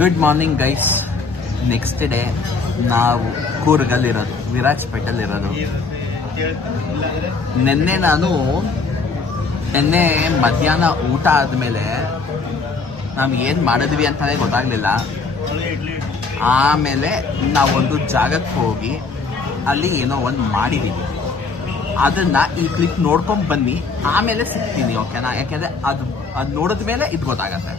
Good morning guys. Next day ನಾವು ಕೂರ್ಗಲ್ಲಿರೋದು, ವಿರಾಜ್ಪೇಟಲ್ಲಿರೋದು. ನಿನ್ನೆ ಮಧ್ಯಾಹ್ನ ಊಟ ಆದಮೇಲೆ ನಾವು ಏನು ಮಾಡಿದ್ವಿ ಅಂತಲೇ ಗೊತ್ತಾಗಲಿಲ್ಲ. ಆಮೇಲೆ ನಾವೊಂದು ಜಾಗಕ್ಕೆ ಹೋಗಿ ಅಲ್ಲಿ ಏನೋ ಒಂದು ಮಾಡಿದ್ದೀವಿ. ಅದನ್ನು ಈ ಕ್ಲಿಪ್ ನೋಡ್ಕೊಂಡು ಬನ್ನಿ, ಆಮೇಲೆ ಸಿಗ್ತೀನಿ, ಓಕೆನಾ? ಯಾಕೆಂದರೆ ಅದು ನೋಡಿದ ಮೇಲೆ ಇದು ಗೊತ್ತಾಗತ್ತೆ.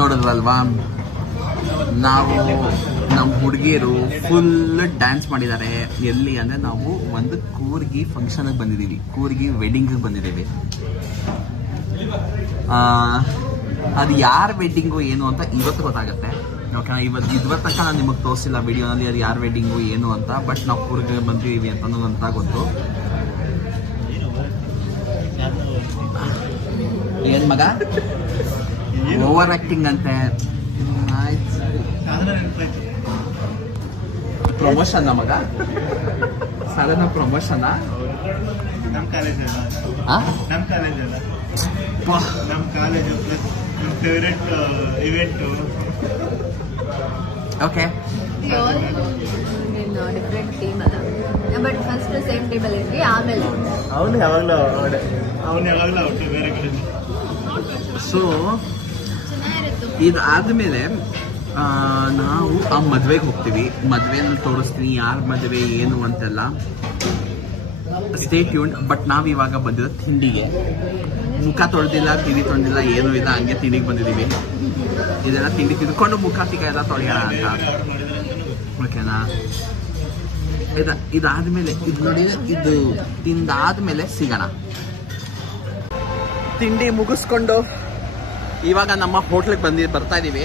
ನೋಡಿದ್ರಲ್ವಾ, ನಾವು ನಮ್ಮ ಹುಡುಗಿಯರು ಫುಲ್ ಡ್ಯಾನ್ಸ್ ಮಾಡಿದ್ದಾರೆ. ಎಲ್ಲಿ ಅಂದರೆ ನಾವು ಒಂದು ಕೂರ್ಗಿ ಫಂಕ್ಷನ್ಗೆ ಬಂದಿದ್ದೀವಿ, ಕೂರ್ಗಿ ವೆಡ್ಡಿಂಗ್ಗೆ ಬಂದಿದ್ದೀವಿ. ಅದು ಯಾರ ವೆಡ್ಡಿಂಗು ಏನು ಅಂತ ಇವತ್ತು ಗೊತ್ತಾಗುತ್ತೆ, ಓಕೆನಾ? ಇದುವರೆಗೆ ತನಕ ನಾನು ನಿಮಗೆ ತೋರಿಸಿಲ್ಲ ವಿಡಿಯೋನಲ್ಲಿ ಅದು ಯಾರ ವೆಡ್ಡಿಂಗು ಏನು ಅಂತ. ಬಟ್ ನಾವು ಕೂರ್ಗಿಗೆ ಬಂದಿದ್ದೀವಿ ಅಂತ ಗೊತ್ತು. ಏನು ಮಗ ಓವರ್ ಆಕ್ಟಿಂಗ್ ಅಂತೆ. ಪ್ರಮೋಷನ್ ಮಗ, ಸಾಧನ ಪ್ರಮೋಷನ್. ನಮ್ಮ college favourite event. Okay, different team ಅಲ್ಲ, ಬಟ್ ಫಸ್ಟ್ ಸೇಮ್ ಟೀಮಲ್ಲಿ ಇದ್ವಿ. ಆಮೇಲೆ ಅವನು ಯಾವಾಗಲೂ ಔಟ್ ಬೇರೆ ಕಡೆ. ಸೊ ಇದಾದ್ಮೇಲೆ ನಾವು ಆ ಮದುವೆಗೆ ಹೋಗ್ತೀವಿ. ಮದುವೆನಲ್ಲಿ ತೋರಿಸ್ತೀನಿ ಯಾರ ಮದುವೆ ಏನು ಅಂತೆಲ್ಲ. Stay tuned. ಬಟ್ ನಾವು ಇವಾಗ ಬಂದಿರೋದು ತಿಂಡಿಗೆ. ಮುಖ ತೊಳೆದಿಲ್ಲ, ತಿಂಡಿ ತೊಳೆದಿಲ್ಲ, ಏನೂ ಇಲ್ಲ, ಹಂಗೆ ತಿಂಡಿಗೆ ಬಂದಿದ್ದೀವಿ. ಇದೆಲ್ಲ ತಿಂಡಿ ತಿಂದ್ಕೊಂಡು ಮುಖ ಎಲ್ಲ ತೊಳೆಯೋಣ ಅಂತ, ಓಕೆನಾ? ಇದಾದ್ಮೇಲೆ ಇದು ನೋಡಿ, ಇದು ತಿಂದಾದ್ಮೇಲೆ ಸಿಗೋಣ. ತಿಂಡಿ ಮುಗಿಸ್ಕೊಂಡು ಇವಾಗ ನಮ್ಮ ಹೋಟ್ಲಿಗೆ ಬರ್ತಾ ಇದ್ದೀವಿ.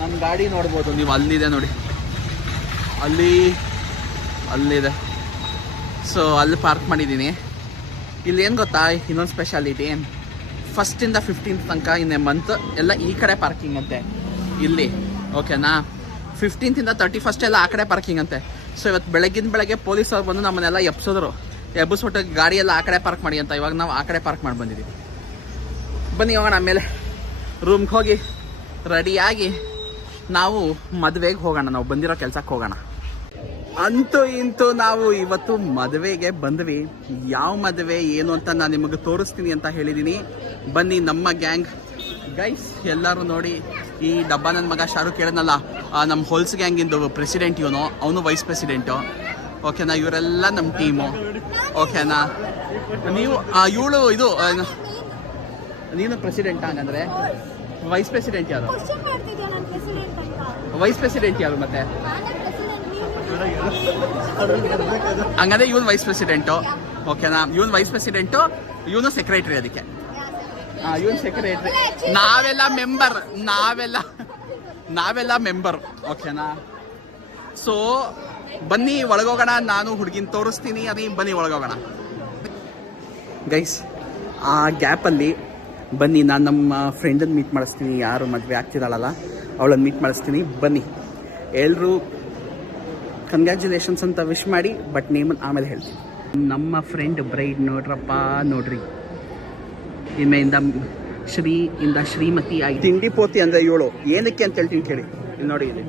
ನನ್ನ ಗಾಡಿ ನೋಡ್ಬೋದು ನೀವು, ಅಲ್ಲಿದೆ ನೋಡಿ, ಅಲ್ಲಿದೆ. ಸೊ ಅಲ್ಲಿ ಪಾರ್ಕ್ ಮಾಡಿದ್ದೀನಿ. ಇಲ್ಲಿ ಏನು ಗೊತ್ತಾ, ಇನ್ನೊಂದು ಸ್ಪೆಷಾಲಿಟಿ, 1st ಇಂದ 15th ತನಕ ಇನ್ನೇ ಮಂತ್ ಎಲ್ಲ ಈ ಕಡೆ ಪಾರ್ಕಿಂಗ್ ಅಂತೆ ಇಲ್ಲಿ, ಓಕೆನಾ? 15th ಇಂದ 31st ಎಲ್ಲ ಆ ಕಡೆ ಪಾರ್ಕಿಂಗ್ ಅಂತೆ. ಸೊ ಇವತ್ತು ಬೆಳಗ್ಗೆ ಪೊಲೀಸವ್ರು ಬಂದು ನಮ್ಮನ್ನೆಲ್ಲ ಎಬ್ಬಿಸ್ಬಿಟ್ಟು ಗಾಡಿ ಎಲ್ಲ ಆ ಕಡೆ ಪಾರ್ಕ್ ಮಾಡಿ ಅಂತ. ಇವಾಗ ನಾವು ಆ ಕಡೆ ಪಾರ್ಕ್ ಮಾಡಿ ಬಂದಿದ್ದೀವಿ. ಬನ್ನಿ ಹೋಗೋಣ. ಆಮೇಲೆ ರೂಮ್ಗೆ ಹೋಗಿ ರೆಡಿಯಾಗಿ ನಾವು ಮದುವೆಗೆ ಹೋಗೋಣ. ನಾವು ಬಂದಿರೋ ಕೆಲ್ಸಕ್ಕೆ ಹೋಗೋಣ. ಅಂತೂ ಇಂತೂ ನಾವು ಇವತ್ತು ಮದುವೆಗೆ ಬಂದ್ವಿ. ಯಾವ ಮದುವೆ ಏನು ಅಂತ ನಾನು ನಿಮಗೆ ತೋರಿಸ್ತೀನಿ ಅಂತ ಹೇಳಿದ್ದೀನಿ. ಬನ್ನಿ, ನಮ್ಮ ಗ್ಯಾಂಗ್ ಗೈಸ್ ಎಲ್ಲರೂ ನೋಡಿ. ಈ ಡಬ್ಬ ನನ್ನ ಮಗ ಶಾರುಖ್ ಹೇಳಿದ್ನಲ್ಲ, ನಮ್ಮ ಹೋಲ್ಸ್ ಗ್ಯಾಂಗಿಂದು ಪ್ರೆಸಿಡೆಂಟ್ ಇವನು, ಅವನು ವೈಸ್ ಪ್ರೆಸಿಡೆಂಟು, ಓಕೆನಾ? ಇವರೆಲ್ಲ ನಮ್ಮ ಟೀಮು, ಓಕೆನಾ? ನೀವು ಇವಳು ಇದು ನೀನು ಪ್ರೆಸಿಡೆಂಟ್ ಹಂಗಂದ್ರೆ? ವೈಸ್ ಪ್ರೆಸಿಡೆಂಟ್ ಯಾರು? ವೈಸ್ ಪ್ರೆಸಿಡೆಂಟ್ ಯಾರು ಮತ್ತೆ? ಹಂಗಂದ್ರೆ ಇವನು ವೈಸ್ ಪ್ರೆಸಿಡೆಂಟು, ಓಕೆನಾ? ಇವನು ವೈಸ್ ಪ್ರೆಸಿಡೆಂಟು, ಇವನು ಸೆಕ್ರೆಟರಿ. ಅದಕ್ಕೆ ಇವನು ಸೆಕ್ರೆಟರಿ, ನಾವೆಲ್ಲ ಮೆಂಬರ್, ಓಕೆನಾ? ಸೊ ಬನ್ನಿ ಒಳಗೋಗೋಣ. ನಾನು ಹುಡುಗಿನ ತೋರಿಸ್ತೀನಿ, ಬನ್ನಿ ಒಳಗೋಗೋಣ ಗೈಸ್. ಆ ಗ್ಯಾಪಲ್ಲಿ ಬನ್ನಿ, ನಾನು ನಮ್ಮ ಫ್ರೆಂಡನ್ನು ಮೀಟ್ ಮಾಡಿಸ್ತೀನಿ. ಯಾರು ಮದುವೆ ಆಗ್ತಿದ್ದಾಳಲ್ಲ ಅವಳನ್ನು ಮೀಟ್ ಮಾಡಿಸ್ತೀನಿ. ಬನ್ನಿ, ಎಲ್ಲರೂ ಕಂಗ್ರ್ಯಾಚುಲೇಷನ್ಸ್ ಅಂತ ವಿಶ್ ಮಾಡಿ, ಬಟ್ ನೇಮನ್ನು ಆಮೇಲೆ ಹೇಳ್ತೀನಿ. ನಮ್ಮ ಫ್ರೆಂಡ್ ಬ್ರೈಡ್ ನೋಡ್ರಿ, ಇನ್ಮೆಯಿಂದ ಶ್ರೀಮತಿ ಆಗಿ ತಿಂಡಿ ಪೋತಿ ಅಂದರೆ ಇವಳು. ಏನಕ್ಕೆ ಅಂತ ಹೇಳ್ತೀನಿ ಕೇಳಿ. ಇಲ್ಲಿ ನೋಡಿ, ಇಲ್ಲಿ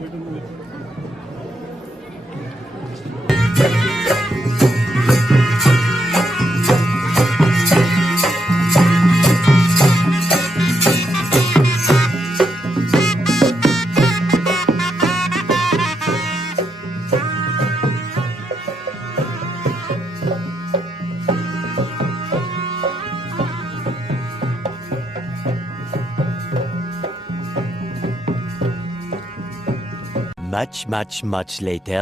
much later.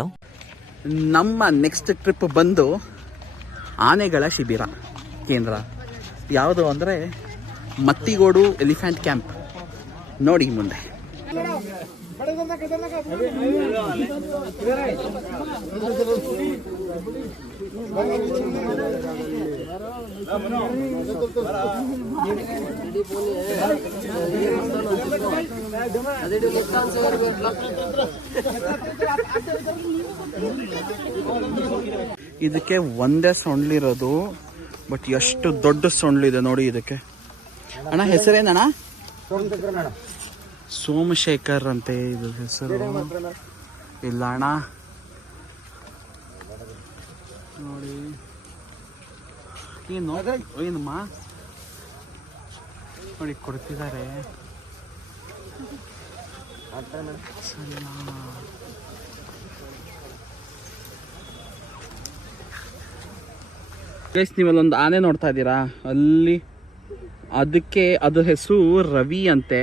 ನಮ್ಮ ನೆಕ್ಸ್ಟ್ ಟ್ರಿಪ್ ಬಂದು ಆನೆಗಳ ಶಿಬಿರ ಕೇಂದ್ರ ಯಾವುದು ಅಂದರೆ ಮತ್ತಿಗೋಡು ಎಲಿಫೆಂಟ್ ಕ್ಯಾಂಪ್. ನೋಡಿ ಮುಂದೆ. ಇದಕ್ಕೆ ಒಂದೇ ಸೊಂಡ್ಲಿರೋದು, ಬಟ್ ಎಷ್ಟು ದೊಡ್ಡ ಸೊಂಡ್ಲಿದೆ ನೋಡಿ ಇದಕ್ಕೆ. ಅಣ್ಣ ಹೆಸರೇನಣ್ಣ? ಸೋಮಶೇಖರ್ ಅಂತೆ ಇದು ಹೆಸರು. ಇಲ್ಲ ಅಣ್ಣ ನೋಡಿ ಏನು ಏನಮ್ಮ ನೋಡಿ ಕೊಡ್ತಿದ್ದಾರೆ. ಗೈಸ್, ನೀವಲ್ಲೊಂದು ಆನೆ ನೋಡ್ತಾ ಇದ್ದೀರಾ ಅಲ್ಲಿ, ಅದಕ್ಕೆ ಅದ್ರ ಹೆಸರು ರವಿ ಅಂತೆ.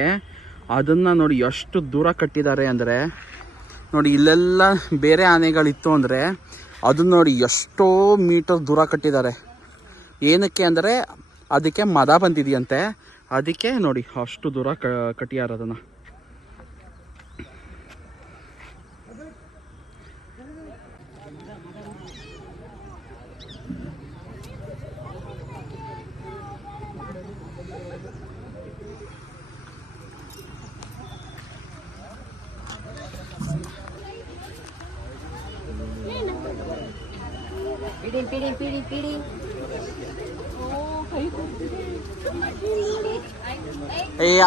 ಅದನ್ನ ನೋಡಿ ಎಷ್ಟು ದೂರ ಕಟ್ಟಿದ್ದಾರೆ ಅಂದರೆ, ನೋಡಿ ಇಲ್ಲೆಲ್ಲ ಬೇರೆ ಆನೆಗಳಿತ್ತು ಅಂದರೆ ಅದನ್ನ ನೋಡಿ ಎಷ್ಟೋ ಮೀಟರ್ ದೂರ ಕಟ್ಟಿದ್ದಾರೆ. ಏನಕ್ಕೆ ಅಂದರೆ ಅದಕ್ಕೆ ಮದ ಬಂದಿದೆಯಂತೆ, ಅದಕ್ಕೆ ನೋಡಿ ಅಷ್ಟು ದೂರ ಕಟ್ಟಿಯಾರ ಅದನ್ನು. ಪಿಡಿ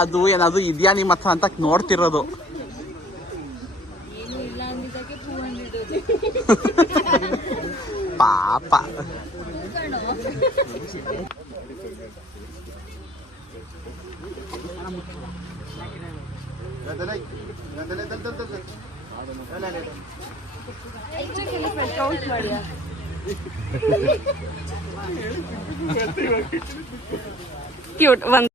ಅದು ಏನದು ಇದೆಯಾ ನಿಮ್ಮ ಹತ್ರ ಅಂತ ನೋಡ್ತಿರೋದು. ಪಾಪ. ಕ್ಯೂಟ್.